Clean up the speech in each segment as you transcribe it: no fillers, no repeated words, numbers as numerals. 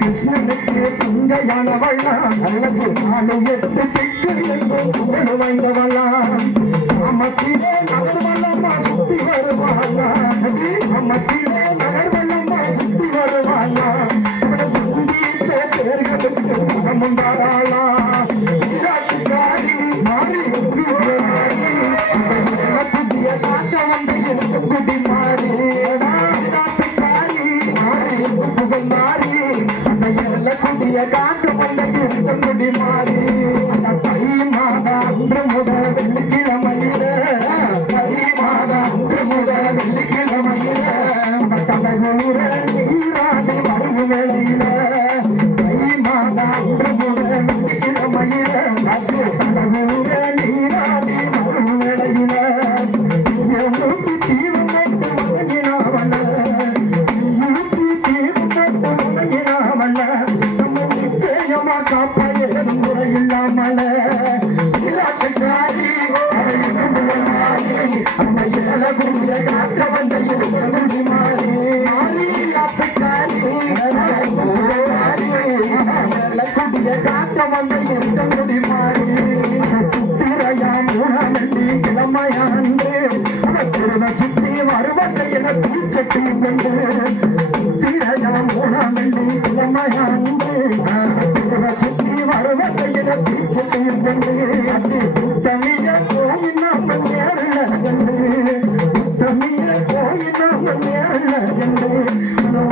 கிருஷ்ணனுக்கு துங்கையானவளாம் அரசு 4-8 திக்கு எங்கும் புகழ் வாய்ந்தவளாம் சாமத்திலே நகர்வலமா சுத்தி வருவாளா சாமத்திலே நகர்வலமா சுத்தி வருவாளா சந்தித்த பேர்களுக்கு மனமுண்டாளா மாறி குட்டிய காக்க வந்த எனக்கு குடி மாறி புகழ் மாறி அந்த எல்ல குட்டிய காக்க வந்த எனக்கு குடி மாறி அந்த தை மாதா அன்று முதல் வெள்ளிக்கிழமையில தை மாதா அன்று முதல் வெள்ளிக்கிழமையில தலைமுற நீராடி வரும் வேளையில தை மாதா அன்று முதல் வெள்ளிக்கிழமையில தலைமுற நீராடி வரும் வேளையில ஊத்தி தீவம் போட்டு வணங்கினாவல்ல ஊத்தி தீவம் போட்டு வணங்கினாவல்ல நம்ம நிச்சயமா காப்ப ஏதும் முறை இல்லாமல காரி அந்த ஏழகுடிய காக்க வந்த எழுதி மாறி குடிய காக்க வந்த எழுதி மாறி சித்திரையாம் மூணாமல்லி கிழமையாண்டு சுத்தி வருவதையில தீச்சட்டி கொண்டு சித்திரையாம் மூணாமல்லி கிழமையாண்டு சுத்தி வருவதையில தீச்சட்டி கொண்டு தமிழ கோயில் நம்ம நேரில் என்று தமிழ கோயில் நம்ம நேரில் என்று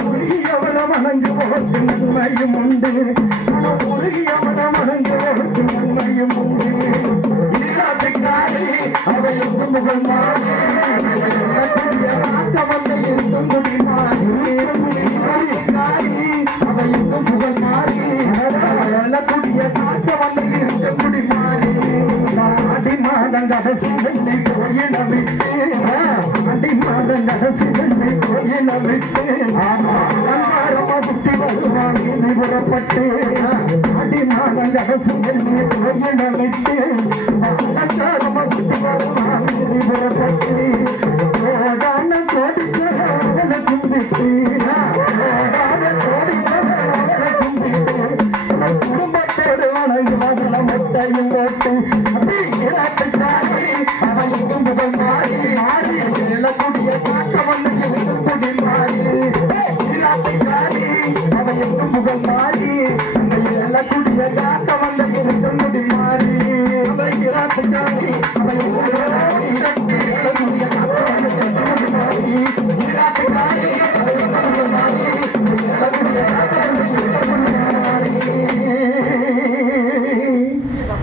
உருகியவள வணங்குவோருக்கு நன்மையும் உண்டு உருகியவள வணங்குவோருக்கு நன்மையும் உண்டு இல்லாதக்காரி அவையும் புகழ் மாறி காக்க வந்த இருந்தும் குடி மாறி அவையும் புகழ் மாறி குடிய காக்க வந்த இருந்தும் குடி மாறி ஆடி மாதம் கடைசி வெள்ளி கோயில விட்டு ஆடி மாதம் கடைசி வெள்ளி கோயில விட்டு அலங்காரமா சுத்தி வருவான் இது புறப்பட்டு ஆடி மாதம் கடைசி வெள்ளி கோயில விட்டு அலங்காரமா சுத்தி வருவான் இது புறப்பட்டு கோடான கோடி அவளை கும்பிட்டு கோடான கோடி அவளை கும்பிட்டு குடும்பத்தோடு வணங்குவதில் மொட்டையும் போட்டு அவையும் புகழ் மாறி மாறி இளக்குடிய காக்க வந்த குடி மாறி அவையும் புகழ் மாறி அந்த இளக்குடிய காக்க வந்த குடி மாறி அவை இராத்துக்காரி அவையும்